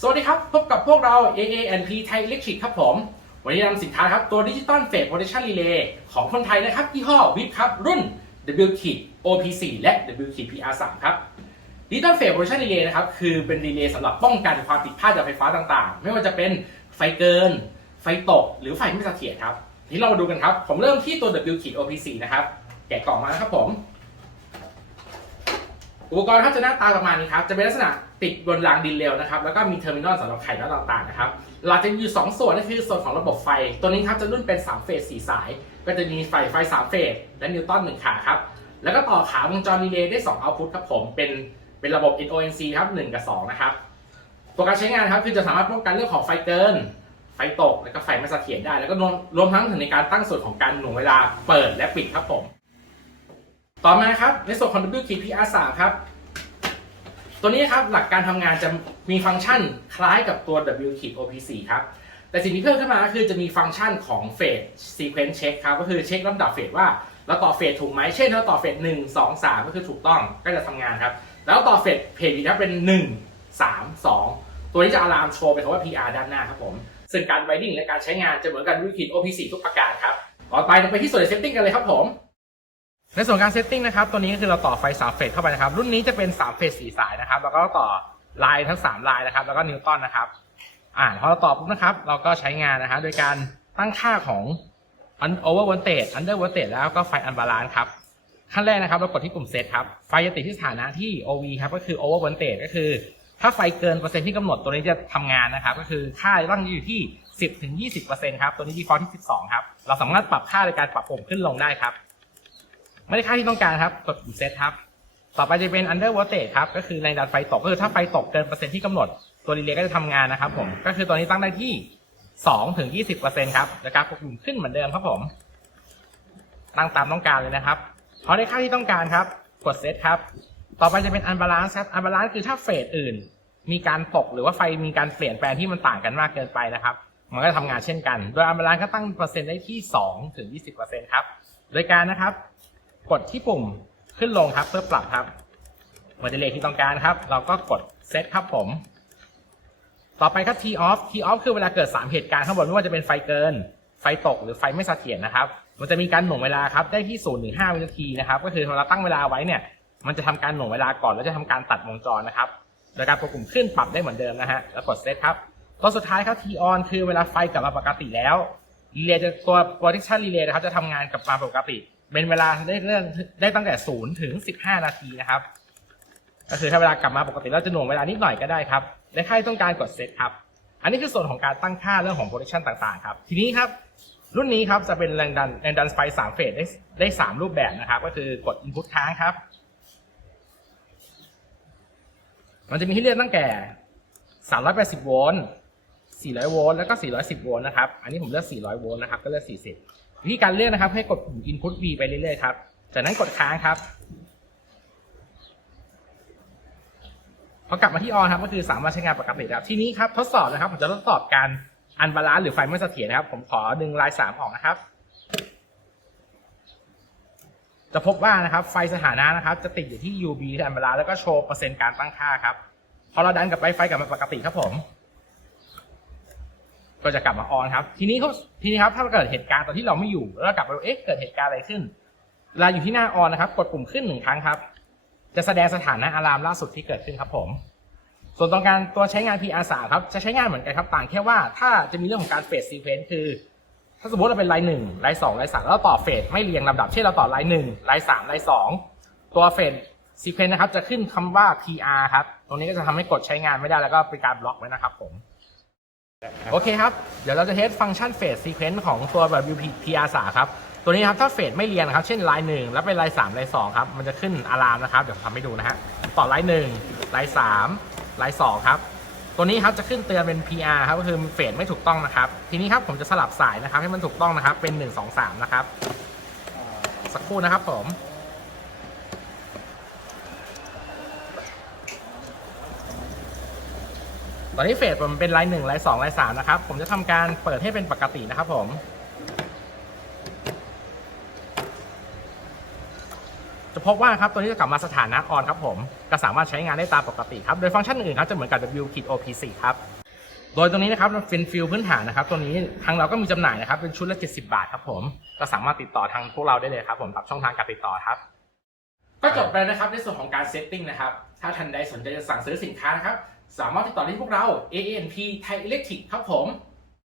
สวัสดีครับ พบกับพวกเรา AA&P ไทย Electric ครับผม วันนี้นำสินค้าครับ ตัวดิจิตอลเฟสโ o ร e ชั่นรีเลย์ของคนไทยนะครับยี่ห้อวิปครับรุ่น W k OP4 และ W k PR3 ครับดิจิตอลเฟสโ o ร e ชั่นรีเลย์นะครับ คือเป็นรีเลย์สำหรับป้องกันความผิดพลาดจากไฟฟ้าต่างๆ ไม่ว่าจะเป็นไฟเกิน ไฟตก หรือไฟไม่เสถียรครับทีนี้เรามาดูกันครับ ผมเริ่มที่ตัว W k OP4 นะครับ แกะกล่องมานะครับผม อุปกรณ์ครับจะหน้าตาประมาณนี้ครับ จะเป็นลักษณะ ติดบนรางดินเร็วนะครับแล้วก็มีเทอร์มินอลสำหรับไขน็อตต่างๆนะครับหลักจะมีอยู่2ส่วนนั่นคือส่วนของระบบไฟ ตัวนี้ครับจะรุ่นเป็น3เฟส4สาย ก็จะมีไฟไฟ3เฟสและนิวตัน1ขาครับแล้วก็ต่อขาวงจรรีเลย์ได้2เอาพุตครับผมเป็นเป็นระบบ NONC ครับ1กับ2นะครับตัวการใช้งานครับคือจะสามารถป้องกันเรื่องของไฟเกิน ไฟตก แล้วก็ไฟไม่เสถียรได้ แล้วก็รวมรวมทั้งถึงในการตั้งส่วนของการหน่วงเวลาเปิดและปิดครับผม ต่อมาครับในส่วนของ WKPR3 ครับ ตัวนี้ครับหลักการทำงานจะมีฟังก์ชันคล้ายกับตัว W k OP4 ครับ แต่สิ่งที่เพิ่มขึ้นมาก็คือจะมีฟังก์ชันของเฟส sequence check ครับ ก็คือเช็คลำดับเฟสว่าเราต่อเฟสถูกไหม เช่นเราต่อเฟส1 2 3ก็คือถูกต้องก็จะทำงานครับ แล้วต่อเฟสเพจอีกครับเป็น1 3 2ตัวนี้จะอะลามโชว์เป็นคำว่า PR ด้านหน้าครับผม ซึ่งการไวดิ้งและการใช้งานจะเหมือนกัน W k OP4 ทุกประการครับต่อไปเราไปที่ส่วนเซตติ้งกันเลยครับผม ในส่วนการเซตติ้งนะครับตัวนี้ก็คือเราต่อไฟ3เฟสเข้าไปนะครับ รุ่นนี้จะเป็น3เฟส4สายนะครับ แล้วก็ต่อลายทั้ง3ลายนะครับ แล้วก็นิวตันนะครับ อ่าพอเราต่อปุ๊บนะครับ เราก็ใช้งานนะฮะโดยการตั้งค่าของ over voltage under voltage แล้วก็ไฟ unbalance ครับ ขั้นแรกนะครับ เรากดที่ปุ่มเซตครับ ไฟจะติดที่สถานะที่ OV ครับ ก็คือ over voltage ก็คือ ถ้าไฟเกินเปอร์เซ็นต์ที่กำหนดตัวนี้จะทำงานนะครับ ก็คือค่าตั้งอยู่ที่ 10ถึง20%ครับ ตัวนี้ default ที่ 12 ครับ เราสามารถปรับค่าในการปรับผมขึ้นลงได้ครับ ไม่ได้ค่าที่ต้องการครับกดปุ่มเซตครับ ต่อไปจะเป็น under voltage ครับ ก็คือแรงดันไฟตกก็คือถ้าไฟตกเกินเปอร์เซ็นต์ที่กำหนดตัวรีเลย์ก็จะทำงานนะครับผม ก็คือตัวนี้ตั้งได้ที่2ถึง20%ครับแล้วการกดปุ่มขึ้นเหมือนเดิมครับผม ตั้งตามต้องการเลยนะครับพอได้ค่าที่ต้องการครับ กดเซตครับ ต่อไปจะเป็น unbalance ครับ unbalance คือถ้าเฟสอื่น มีการตกหรือว่าไฟมีการเปลี่ยนแปลงที่มันต่างกันมากเกินไปนะครับ มันก็จะทำงานเช่นกัน โดย unbalance ก็ตั้งเปอร์เซ็นต์ได้ที่2ถึง20%ครับ โดยการนะครับ กดที่ปุ่มขึ้นลงครับเพื่อปรับครับโมเดเลขที่ต้องการครับ เราก็กดเซตครับผม ต่อไปครับ T off T off คือเวลาเกิด 3 เหตุการณ์ข้างบนไม่ว่าจะเป็นไฟเกิน ไฟตกหรือไฟไม่เสถียรนะครับ มันจะมีการหน่วงเวลาครับ ได้ที่0ูนย์ถึงห้าวินาทีนะครับ ก็คือเราตั้งเวลาไว้เนี่ย มันจะทำการหน่วงเวลาก่อนแล้วจะทำการตัดวงจรนะครับ โดยการกดปุ่มขึ้นปรับได้เหมือนเดิมนะฮะ แล้วกดเซตครับ ตัวสุดท้ายครับ T on คือเวลาไฟกลับมาปกติแล้วรีเลย์จะตัว protection relay นะครับจะทำงานกลับมาปกติ เป็นเวลาได้เรื่องได้ตั้งแต่ศูนย์ถึงสิบห้านาทีนะครับ ก็คือถ้าเวลากลับมาปกติเราจะหน่วงเวลานิดหน่อยก็ได้ครับและค่าที่ต้องการกดเซตครับ อันนี้คือส่วนของการตั้งค่าเรื่องของ protection ต่างๆ ครับ ทีนี้ครับ รุ่นนี้ครับจะเป็นแรงดันแรงดันไฟสามเฟสได้ได้สามรูปแบบนะครับ ก็คือกด input ค้างครับ มันจะมีให้เลือกตั้งแต่380โวลต์ 400 โวลต์แล้วก็ 410 โวลต์นะครับ อันนี้ผมเลือก 400 โวลต์นะครับ ก็เลือก 40 วิธีการเลือกนะครับ ให้กดปุ่ม input V ไปเรื่อยๆครับ จากนั้นกดค้างครับ พอกลับมาที่ on ครับ ก็คือสามารถใช้งานปกติครับ ทีนี้ครับทดสอบนะครับ ผมจะทดสอบการอันบาลานซ์หรือไฟไม่เสถียรนะครับ ผมขอดึงลายสามออกนะครับ จะพบว่านะครับ ไฟสถานะนะครับ จะติดอยู่ที่ UB ที่อันบาลานซ์แล้วก็โชว์เปอร์เซ็นต์การตั้งค่าครับ พอเราดันกลับไปไฟกลับมาปกติครับผม ก็จะกลับมาออนครับ ทีนี้เขาทีนี้ครับถ้าเกิดเหตุการณ์ตอนที่เราไม่อยู่แล้วเรากลับไปดูเอ๊ะเกิดเหตุการณ์อะไรขึ้นเวลาอยู่ที่หน้าออนนะครับ กดปุ่มขึ้นหนึ่งครั้งครับ จะแสดงสถานะอะลามล่าสุดที่เกิดขึ้นครับผม ส่วนตรงการตัวใช้งาน PR3 ครับจะใช้งานเหมือนกันครับต่างแค่ว่าถ้าจะมีเรื่องของการเฟสซีเควนต์คือ ถ้าสมมติเราเป็นไลน์หนึ่งไลน์สองไลน์สามแล้วต่อเฟสไม่เรียงลำดับเช่นเราต่อไลน์หนึ่งไลน์สามไลน์สองตัวเฟสซีเควนต์นะครับจะขึ้นคำว่า PR ครับตรงนี้ก็จะทำให้กดใช้งานไม่ได้แล้วก็เป็นการบล็อกไว้นะครับผม โอเคครับ เดี๋ยวเราจะเทสฟังก์ชันเฟสซีเควนต์ของตัวแบบ PR3 ครับ ตัวนี้ครับถ้าเฟสไม่เรียนะครับ เช่นไลน์หนึ่งแล้วเป็นไลน์สามไลน์สองครับ มันจะขึ้นอะลามนะครับ เดี๋ยวผมทำให้ดูนะฮะ ต่อไลน์หนึ่งไลน์สามไลน์สองครับ ตัวนี้ครับจะขึ้นเตือนเป็น PR ครับ ก็คือเฟสไม่ถูกต้องนะครับ ทีนี้ครับผมจะสลับสายนะครับให้มันถูกต้องนะครับ เป็น1 2 3นะครับ สักครู่นะครับผม ตอนนี้เฟสผมเป็นไลน์หนึ่งไลน์สองไลน์สามนะครับ ผมจะทำการเปิดให้เป็นปกตินะครับผมจะพบว่าครับตัวนี้จะกลับมาสถานะออนครับผมก็สามารถใช้งานได้ตามปกติครับ โดยฟังก์ชันอื่นครับจะเหมือนกับ W OP4 ครับ โดยตรงนี้นะครับเป็นฟิลพื้นฐานนะครับ ตัวนี้ทางเราก็มีจำหน่ายนะครับ เป็นชุดละ 70 บาทครับผมก็สามารถติดต่อทางพวกเราได้เลยครับ ผมกับช่องทางการติดต่อครับ ก็จบไปนะครับในส่วนของการเซตติ้งนะครับ ถ้าท่านใดสนใจจะสั่งซื้อสินค้านะครับ สามารถติดต่อที่พวกเรา AANP Thai Electric ครับผม